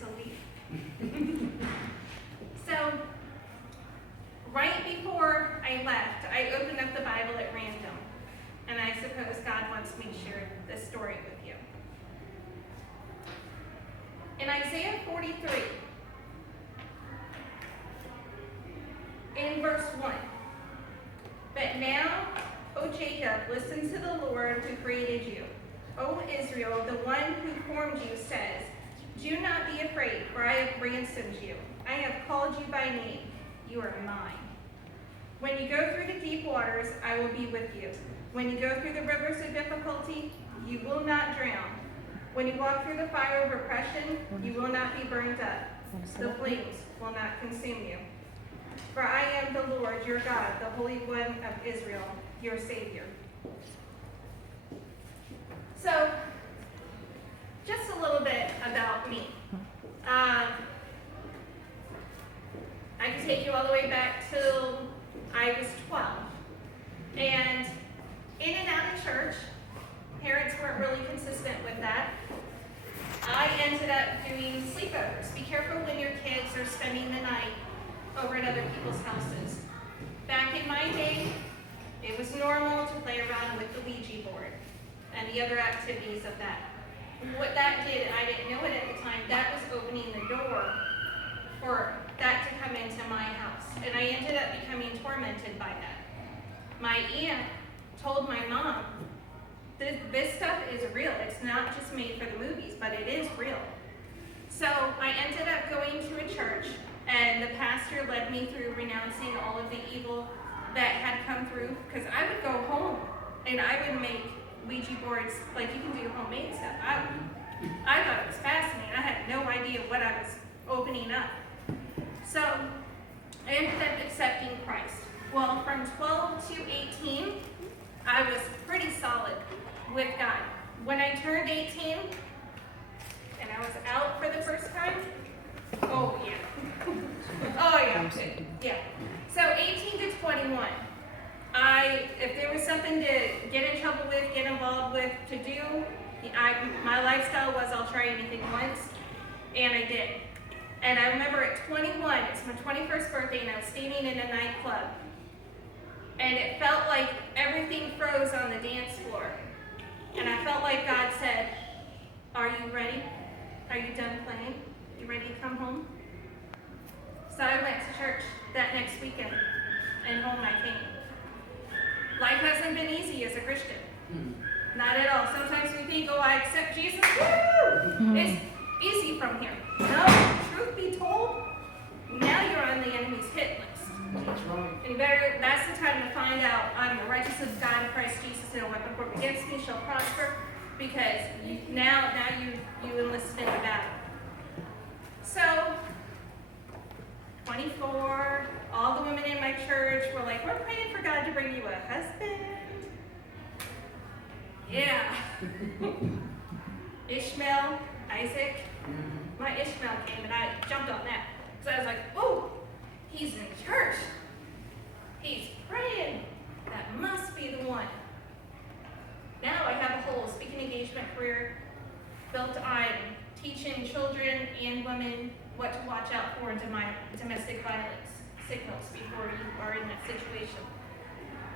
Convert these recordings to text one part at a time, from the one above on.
to leave. So, right before I left, I opened up the Bible at random. And I suppose God wants me to share this story with you. In Isaiah 43, in verse 1, "But now, O Jacob, listen to the Lord who created you. O Israel, the one who formed you says, do not be afraid, for I have ransomed you. I have called you by name. You are mine. When you go through the deep waters, I will be with you. When you go through the rivers of difficulty, you will not drown. When you walk through the fire of oppression, you will not be burned up. The flames will not consume you. For I am the Lord, your God, the Holy One of Israel, your Savior." So, just a little bit about me. I can take you all the way back till I was 12. And in and out of church, parents weren't really consistent with that. I ended up doing sleepovers. Be careful when your kids are spending the night over at other people's houses. Back in my day, it was normal to play around with the Ouija board and the other activities of that. What that did, I didn't know it at the time, that was opening the door for that to come into my house. And I ended up becoming tormented by that. My aunt told my mom, this stuff is real. It's not just made for the movies, but it is real. So I ended up going to a church, and the pastor led me through renouncing all of the evil that had come through, because I would go home and I would make Ouija boards, like you can do homemade stuff. I thought it was fascinating. I had no idea what I was opening up. So I ended up accepting Christ. Well, from 12 to 18, I was pretty solid with God. When I turned 18, and I was out for the first time, oh yeah. Oh yeah, yeah. So 18 to 21, if there was something to get in trouble with, get involved with, to do, my lifestyle was I'll try anything once, and I did. And I remember at 21, it's my 21st birthday, and I was standing in a nightclub, and it felt like everything froze on the dance floor. And I felt like God said, are you ready? Are you done playing? You ready to come home? So I went to church that next weekend, and home I came. Life hasn't been easy as a Christian. Not at all. Sometimes we think, oh, I accept Jesus. Woo! It's easy from here. No, truth be told, now you're on the enemy's hit list. That's right. And that's the time to find out, I'm the righteousness of God in Christ Jesus, and no weapon formed against me shall prosper, because now you enlisted in the battle. So, 24, all the women in my church were like, we're praying for God to bring you a husband. Yeah. Ishmael, Isaac. My Ishmael came and I jumped on that. So I was like, oh, he's in church. He's praying. That must be the one. Now I have a whole speaking engagement career built on teaching children and women what to watch out for in domestic violence signals before you are in that situation.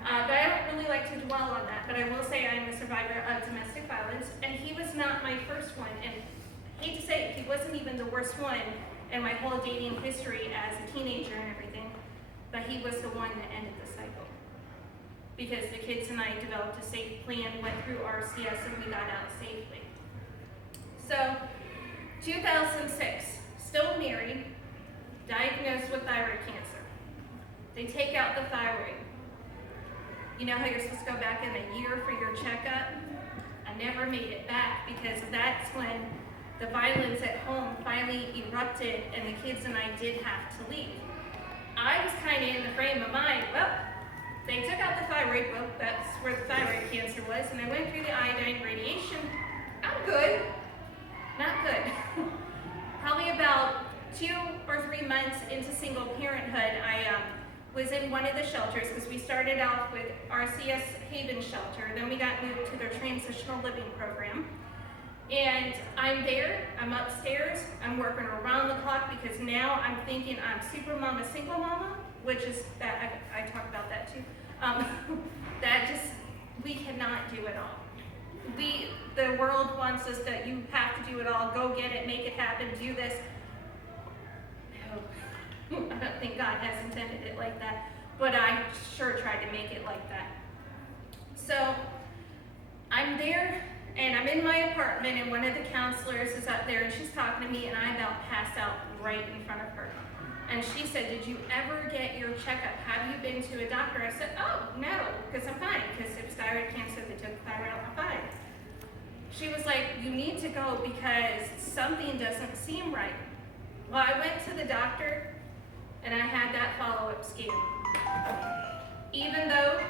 But I don't really like to dwell on that, but I will say I am a survivor of domestic violence, and he was not my first one, and I hate to say it, he wasn't even the worst one in my whole dating history as a teenager and everything, but he was the one that ended the cycle. Because the kids and I developed a safe plan, went through RCS, and we got out safely. So, 2006, still married, diagnosed with thyroid cancer. They take out the thyroid. You know how you're supposed to go back in a year for your checkup? I never made it back because that's when the violence at home finally erupted and the kids and I did have to leave. I was kind of in the frame of mind, well, they took out the thyroid, well, that's where the thyroid cancer was, and I went through the iodine radiation. I'm good. Not good. Probably about 2 or 3 months into single parenthood, I was in one of the shelters because we started off with RCS Haven Shelter, then we got moved to their transitional living program. And I'm there, I'm upstairs, I'm working around the clock because now I'm thinking I'm super mama, single mama, which is, that I talk about that too. That just, we cannot do it all. The world wants us that you have to do it all, go get it, make it happen, do this. No, I don't think God has intended it like that, but I sure tried to make it like that. So I'm there, and I'm in my apartment, and one of the counselors is up there, and she's talking to me, and I about passed out right in front of her. And she said, did you ever get your checkup? Have you been to a doctor? I said, oh, no, because I'm fine, because it was thyroid cancer, they took the thyroid out, I'm fine. She was like, you need to go because something doesn't seem right. Well, I went to the doctor, and I had that follow-up scan. Even though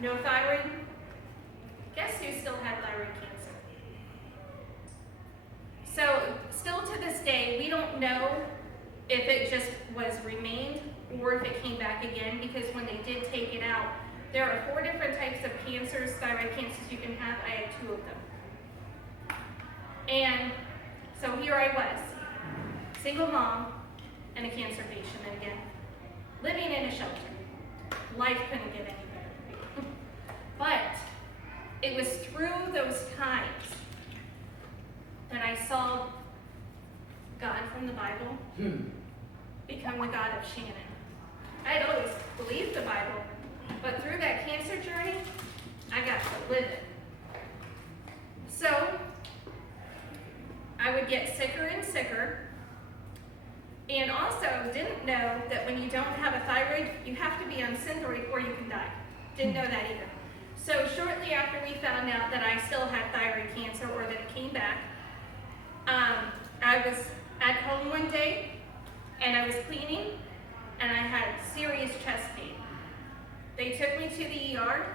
no thyroid, guess who still had thyroid cancer? So still to this day, we don't know if it just was remained or if it came back again, because when they did take it out, there are 4 different types of cancers, thyroid cancers you can have. I had 2 of them. And so here I was, single mom and a cancer patient, and again, living in a shelter. Life couldn't get any better. But it was through those times that I saw God from the Bible become the God of Shannon. I'd always believed the Bible, but through that cancer journey, I got to live it. So I would get sicker and sicker, and also didn't know that when you don't have a thyroid, you have to be on Synthroid or you can die. Didn't know that either. So shortly after we found out that I still had thyroid cancer, or that it came back, I was at home one day, and I was cleaning, and I had serious chest pain. They took me to the ER.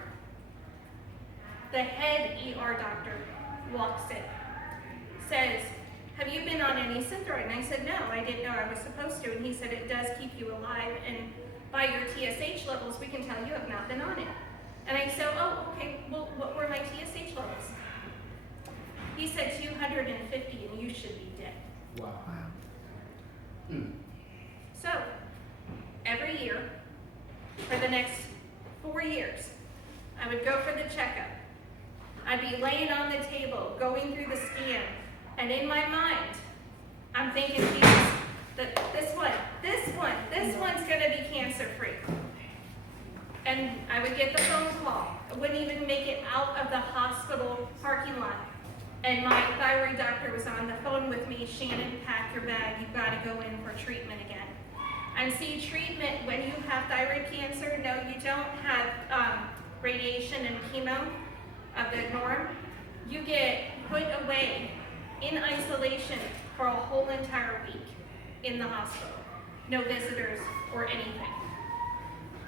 The head ER doctor walks in, says, have you been on any Synthroid? And I said, no, I didn't know I was supposed to. And he said, it does keep you alive, and by your TSH levels, we can tell you have not been on it. And I said, oh, okay, well, what were my TSH levels? He said 250, and you should be dead. Wow. So, every year, for the next 4 years, I would go for the checkup. I'd be laying on the table, going through the scan, and in my mind, I'm thinking, Jesus, that this one's gonna be cancer-free. And I would get the phone call. I wouldn't even make it out of the hospital parking lot. And my thyroid doctor was on the phone with me, Shannon, pack your bag, you've gotta go in for treatment again. And see, treatment, when you have thyroid cancer, no, you don't have radiation and chemo of the norm. You get put away in isolation for a whole entire week in the hospital. No visitors or anything.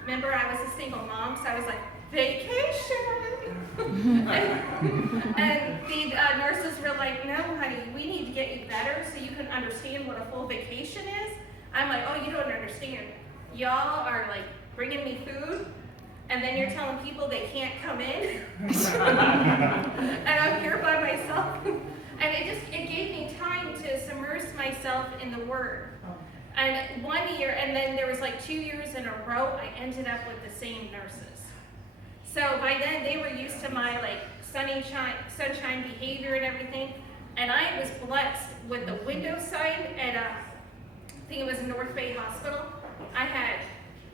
Remember, I was a single mom, so I was like, vacation! and the nurses were like, no, honey, we need to get you better so you can understand what a full vacation is. I'm like, oh, you don't understand. Y'all are like bringing me food, and then you're telling people they can't come in. And I'm here by myself. And it gave me time to submerge myself in the Word. And 1 year, and then there was like 2 years in a row, I ended up with the same nurses. So by then, they were used to my like sunshine behavior and everything. And I was blessed with the window side at, I think it was North Bay Hospital. I had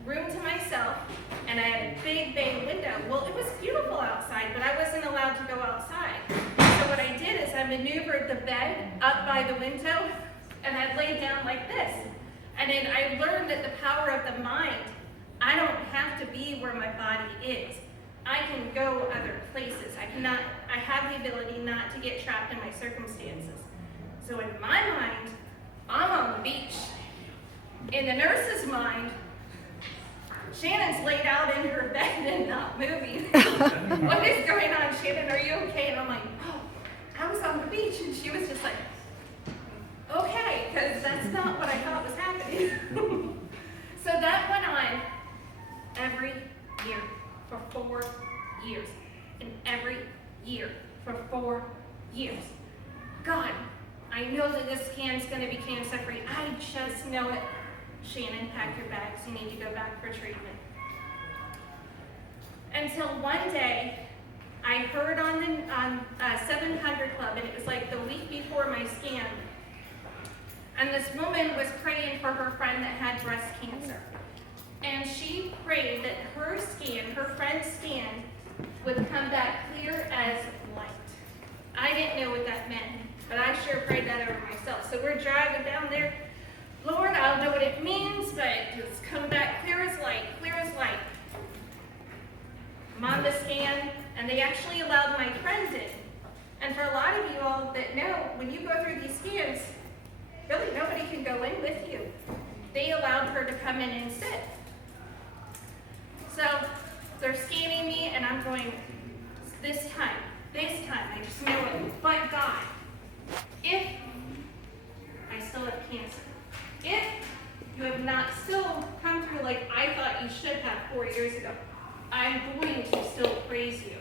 room to myself, and I had a big bay window. Well, it was beautiful outside, but I wasn't allowed to go outside. So what I did is I maneuvered the bed up by the window, and I laid down like this. And then I learned that the power of the mind, I don't have to be where my body is. I can go other places. I have the ability not to get trapped in my circumstances. So in my mind, I'm on the beach. In the nurse's mind, Shannon's laid out in her bed and not moving. What is going on, Shannon? Are you okay? And I'm like, oh, I was on the beach. And she was just like, okay, because that's not what I thought was happening. So that went on every year for 4 years. And every year for 4 years. this scan's going to be cancer-free. I just know it. Shannon, pack your bags. You need to go back for treatment. Until one day, I heard on 700 Club, and it was like the week before my scan, and this woman was praying for her friend that had breast cancer. And she prayed that her friend's scan, would come back clear as light. I didn't know what that meant, but I sure prayed that over myself. So we're driving down there. Lord, I don't know what it means, but it's come back clear as light, clear as light. I'm on the scan, and they actually allowed my friend in. And for a lot of you all that know, when you go through these scans, really nobody can go in with you. They allowed her to come in and sit. So they're scanning me, and I'm going, this time, I just know it. But God, if I still have cancer, if you have not still come through like I thought you should have 4 years ago, I'm going to still praise you.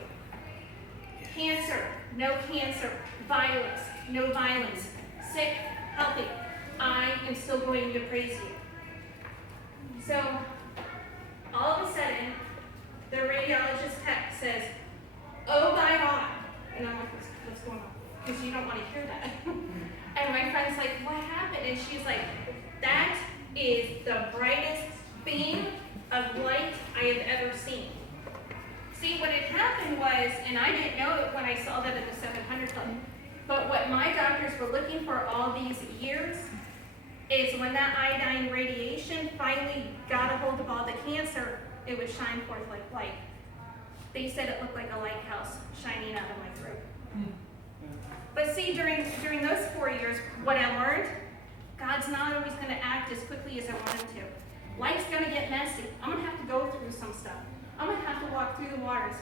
Cancer, no cancer. Violence, no violence. Sick, healthy. I am still going to praise you. So, all of a sudden, the radiologist text says, oh my God. And I'm like, what's going on? Because you don't want to hear that. And my friend's like, what happened? And she's like, that is the brightest beam of light I have ever seen. See, what had happened was, and I didn't know it when I saw that at the 700 Club, but what my doctors were looking for all these years is when that iodine radiation finally got a hold of all the cancer, it would shine forth like light. They said it looked like a lighthouse shining out of my throat. But see, during those 4 years, what I learned, God's not always going to act as quickly as I want him to. Life's going to get messy. I'm going to have to go through some stuff. I'm going to have to walk through the waters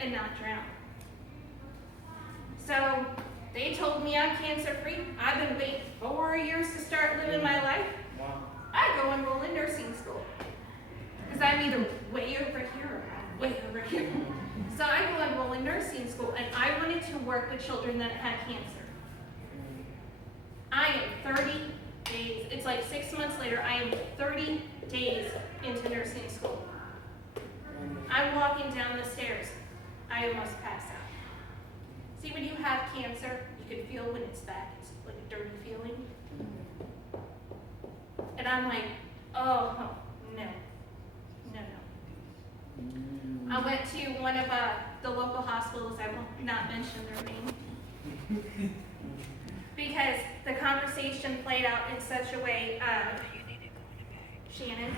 and not drown. So they told me I'm cancer-free. I've been waiting 4 years to start living my life. Wow. I go enroll in nursing school. Because I'm either way over here or way over here. So I go enroll in nursing school, and I wanted to work with children that had cancer. I am 30 days, it's like 6 months later, I am 30 days into nursing school. I'm walking down the stairs. I almost pass out. See, when you have cancer, you can feel when it's back. It's like a dirty feeling. And I'm like, oh, no. I went to one of the local hospitals. I will not mention their name. Because the conversation played out in such a way, Shannon,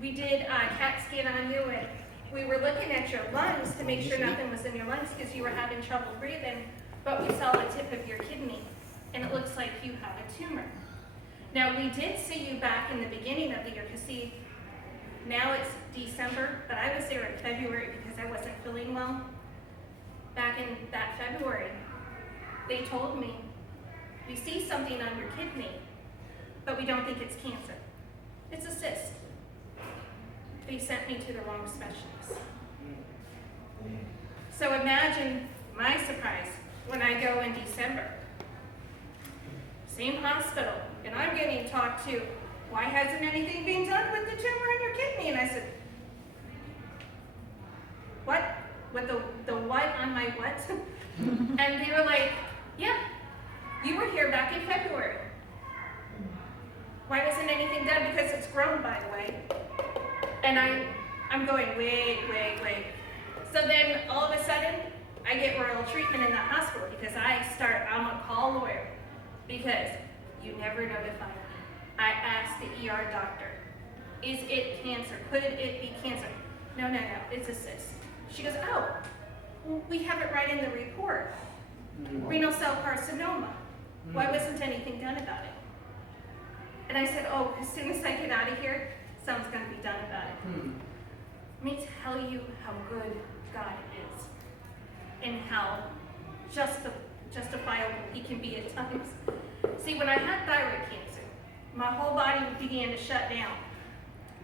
we did a CAT scan on you, and we were looking at your lungs to make sure nothing was in your lungs because you were having trouble breathing, but we saw the tip of your kidney, and it looks like you have a tumor. Now, we did see you back in the beginning of the year, because see, now it's December, but I was there in February because I wasn't feeling well. Back in that February, they told me, we see something on your kidney, but we don't think it's cancer. It's a cyst. They sent me to the wrong specialist. So imagine my surprise when I go in December. Same hospital, and I'm getting talked to, why hasn't anything been done with the tumor in your kidney? And I said, what? With the what on my what? And they were like, yeah, you were here back in February. Why wasn't anything done? Because it's grown, by the way. And I'm going, wait. So then all of a sudden, I get royal treatment in that hospital because I'm a call lawyer because you never notified me. I asked the ER doctor, is it cancer? Could it be cancer? No, it's a cyst. She goes, oh, well, we have it right in the report. Renal cell carcinoma. Why wasn't anything done about it? And I said, oh, as soon as I get out of here, something's going to be done about it. Let me tell you how good God is and how justifiable he can be at times. See, when I had thyroid cancer, my whole body began to shut down,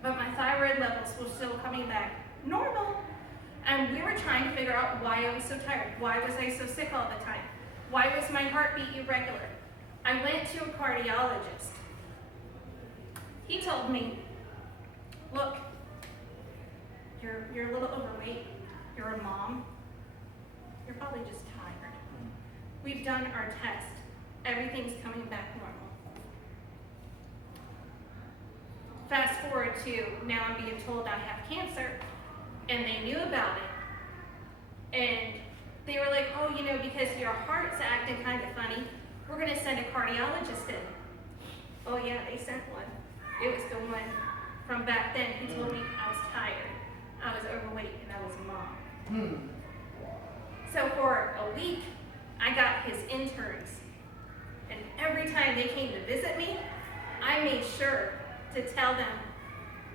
but my thyroid levels were still coming back normal. And we were trying to figure out why I was so tired. Why was I so sick all the time? Why was my heartbeat irregular? I went to a cardiologist. He told me, look, you're a little overweight, you're a mom, you're probably just tired. We've done our test, everything's coming back normal. Fast forward to now I'm being told I have cancer, and they knew about it. And they were like, oh, because your heart's acting kind of funny, we're going to send a cardiologist in. Oh yeah, they sent one. It was the one from back then who told me I was tired, I was overweight, and I was a mom. So for a week, I got his interns. And every time they came to visit me, I made sure to tell them,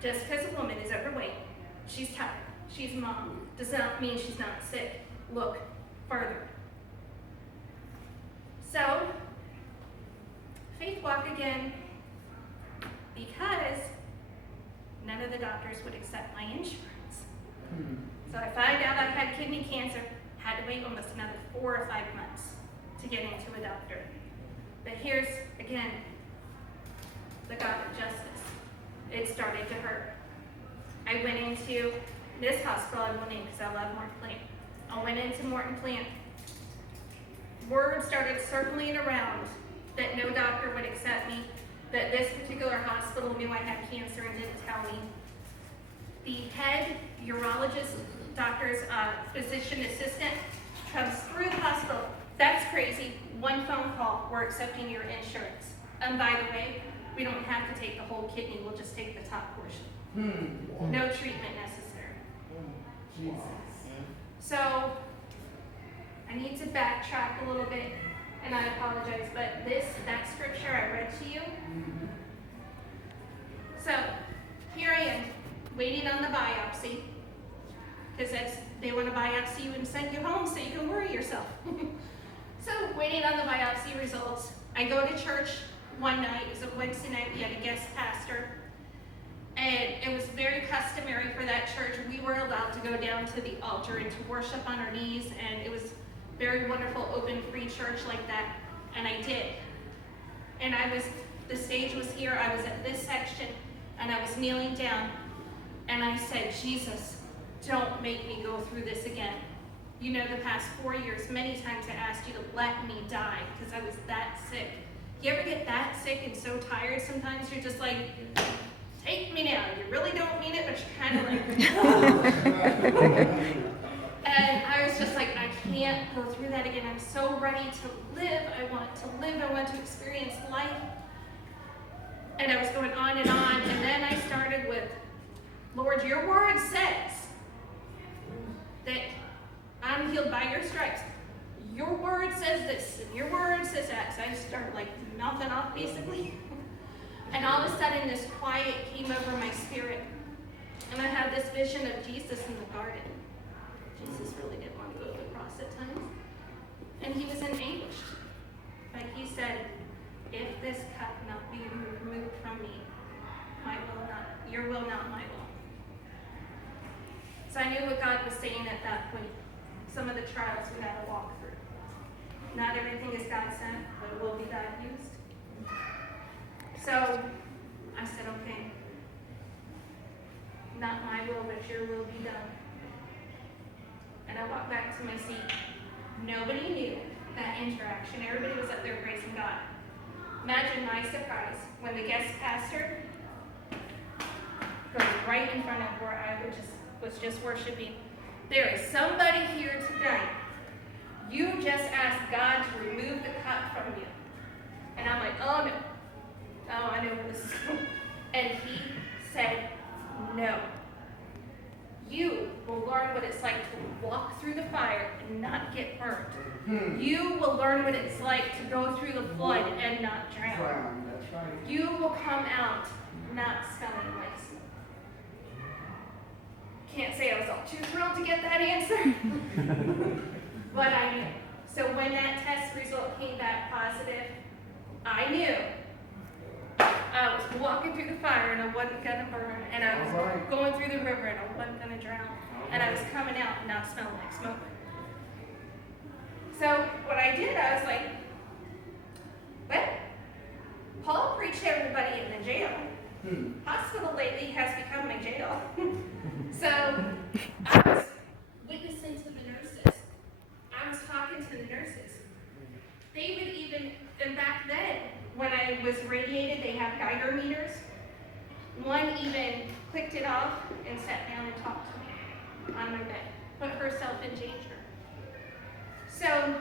just because a woman is overweight, she's tired, she's a mom, does not mean she's not sick. Look further. So, faith walk again, because none of the doctors would accept my insurance. So I found out I had kidney cancer, had to wait almost another 4 or 5 months to get into a doctor. But here's, again, the God of justice. It started to hurt. I went into this hospital I went in because I love Morton Plant. I went into Morton Plant. Word started circling around that no doctor would accept me, that this particular hospital knew I had cancer and didn't tell me. The head urologist, doctor's physician assistant, comes through the hospital. That's crazy. One phone call, we're accepting your insurance. And by the way, we don't have to take the whole kidney, we'll just take the top portion. No treatment necessary. So, I need to backtrack a little bit, and I apologize, but that scripture I read to you. So, here I am, waiting on the biopsy, because they want to biopsy you and send you home so you can worry yourself. So, waiting on the biopsy results, I go to church one night. It was a Wednesday night. We had a guest pastor, and it was very customary for that church. We were allowed to go down to the altar and to worship on our knees, and it was very wonderful, open, free church like that, and I did. And the stage was here. I was at this section, and I was kneeling down, and I said, Jesus, don't make me go through this again. The past 4 years, many times I asked you to let me die because I was that sick. You ever get that sick and so tired sometimes you're just like, take me now. You really don't mean it, but you're kind of like, and I was just like, I can't go through that again. I'm so ready to live. I want to live. I want to experience life. And I was going on, and then I started with, Lord, your word says that I'm healed by your stripes. Your word says this, and your word says that. So I just started like mouthing off basically. And all of a sudden this quiet came over my spirit. And I had this vision of Jesus in the garden. Jesus really didn't want to go to the cross at times. And he was in anguish. But he said, if this cup not be removed from me, your will, not my will. So I knew what God was saying at that point. Some of the trials we had to walk through. Not everything is God sent, but it will be God used. So I said, okay, not my will, but your will be done. And I walked back to my seat. Nobody knew that interaction. Everybody was up there praising God. Imagine my surprise when the guest pastor goes right in front of where I was just worshiping. There is somebody here tonight. You just asked God to remove the cup from you. And I'm like, oh no. Oh, I know where this is going. And he said, no. You will learn what it's like to walk through the fire and not get burned. You will learn what it's like to go through the flood and not drown. That's right. You will come out not smelling like smoke. Can't say I was all too thrilled to get that answer, but I knew. So when that test result came back positive, I knew I was walking through the fire and I wasn't gonna burn, and I was going through the river and I wasn't gonna drown, and I was coming out and not smelling like smoke. So what I did, I was like, well, Paul preached to everybody in the jail. Hospital lately has become my jail. So I was witnessing to the nurses. I was talking to the nurses. They would even, and back then, when I was radiated, they have Geiger meters. One even clicked it off and sat down and talked to me on my bed, put herself in danger. So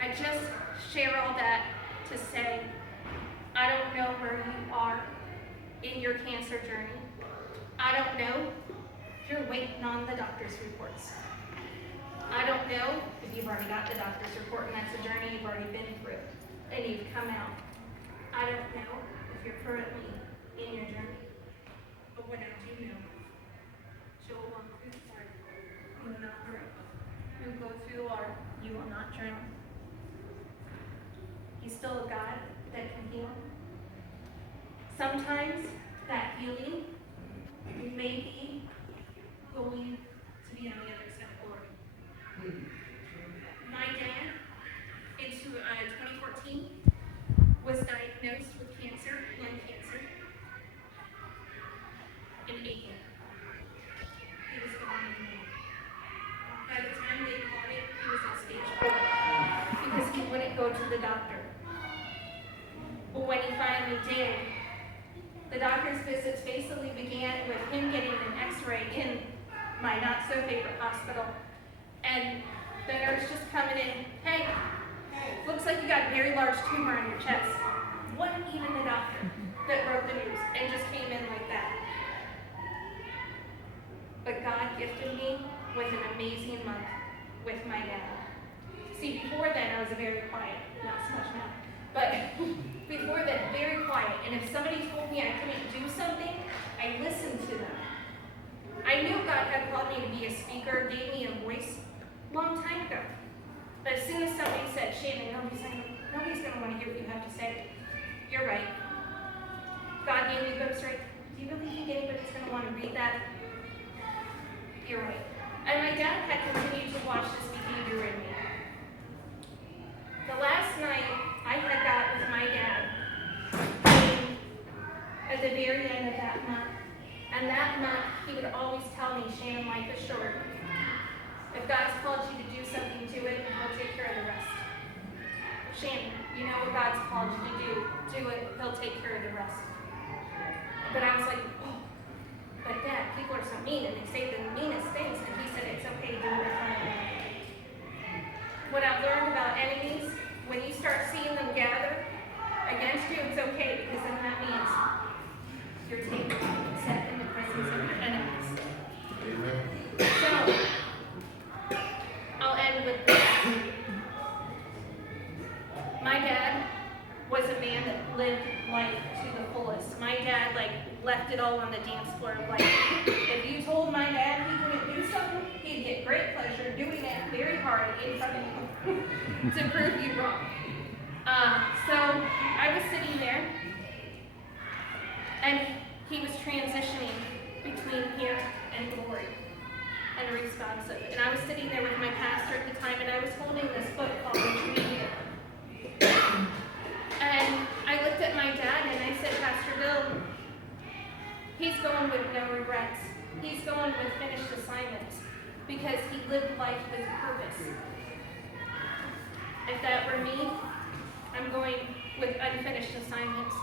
I just share all that to say, I don't know where you are in your cancer journey. I don't know if you're waiting on the doctor's reports. I don't know if you've already got the doctor's report and that's a journey you've already been through and you've come out. I don't know if you're currently in your journey. But what I do know, you'll walk through the fire, you will not drown. You'll go through the water, you will not drown. He's still a God that can heal. Sometimes that healing may be going to be on the other side of the Lord. My dad, in 2014, was diagnosed with cancer, lung cancer, in April. He was gone in May. By the time they caught it, he was at stage 4 because he wouldn't go to the doctor. But when he finally did, the doctor's visits basically began with him getting an x-ray in my not-so-favorite hospital. And the nurse just coming in, hey, looks like you got a very large tumor on your chest. Wasn't even the doctor that wrote the news and just came in like that. But God gifted me with an amazing month with my dad. See, before then I was very quiet, not so much now. But before then, very quiet. And if somebody told me I couldn't do something, I listened to them. I knew God had called me to be a speaker, gave me a voice a long time ago. But as soon as somebody said, Shannon, nobody's going to want to hear what you have to say. You're right. God gave me books, right? Do you really think anybody's going to want to read that? You're right. And my dad had continued to watch this behavior in me. The last night I had got with my dad at the very end of that month. And that month, he would always tell me, Shannon, life is short. If God's called you to do something, do it, and he'll take care of the rest. Shannon, you know what God's called you to do it, he'll take care of the rest. But I was like, oh, but Dad, people are so mean, and they say the meanest things, and he said it's okay to do it in front of them. What I've learned about enemies, when you start seeing them gather against you, it's okay, because then that means your table is set in the presence of your enemies. Amen. So, I'll end with this. My dad was a man that lived life to the fullest. My dad, left it all on the dance floor of life. If you told my dad he couldn't do something, he'd get great pleasure doing it very hard in front of you to prove you wrong. So, I was sitting there, and he was transitioning between here and glory and responsive. And I was sitting there with my pastor at the time, and I was holding this book called The Dream. And I looked at my dad and I said, Pastor Bill, he's going with no regrets. He's going with finished assignments because he lived life with purpose. If that were me, I'm going with unfinished assignments.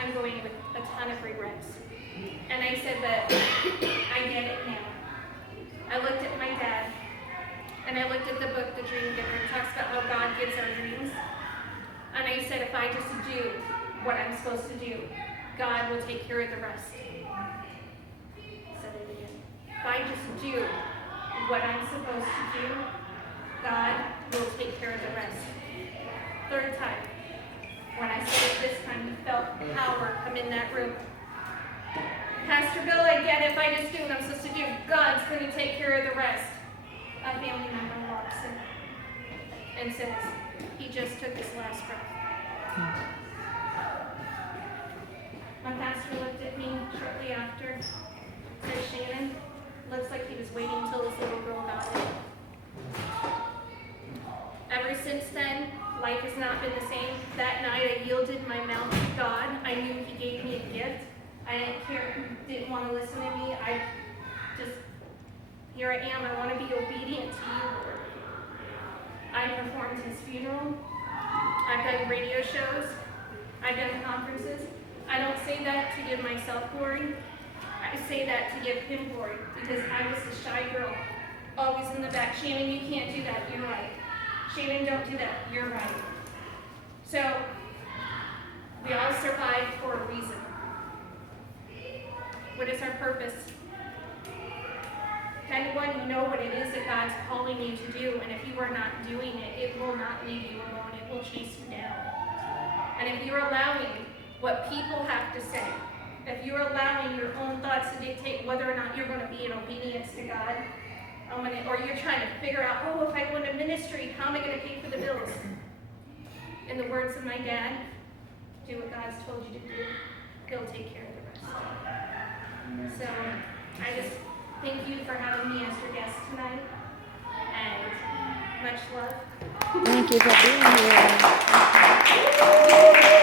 I'm going with a ton of regrets. And I said, but I get it now. I looked at my dad, and I looked at the book, The Dream Giver. It talks about how God gives our dreams. And I said, if I just do what I'm supposed to do, God will take care of the rest. I said it again. If I just do what I'm supposed to do, God will take care of the rest. Third time. When I said it this time, you felt power come in that room. Pastor Bill, I get it. If I just do what I'm supposed to do, God's going to take care of the rest. A family member walks in and says, he just took his last breath. My pastor looked at me shortly after, said, Shannon, looks like he was waiting until this little girl got it. I didn't care, didn't want to listen to me. Here I am. I want to be obedient to you, Lord. I performed his funeral. I've done radio shows. I've done conferences. I don't say that to give myself glory. I say that to give him glory because I was a shy girl, always in the back. Shannon, you can't do that. You're right. Shannon, don't do that. You're right. So, we all survived for a reason. What is our purpose? Kind of one, you know what it is that God's calling you to do, and if you are not doing it, it will not leave you alone. It will chase you down. And if you're allowing what people have to say, if you're allowing your own thoughts to dictate whether or not you're going to be in obedience to God, or you're trying to figure out, oh, if I go into ministry, how am I going to pay for the bills? In the words of my dad, do what God's told you to do. He'll take care of the rest. So I just thank you for having me as your guest tonight, and much love. Thank you for being here.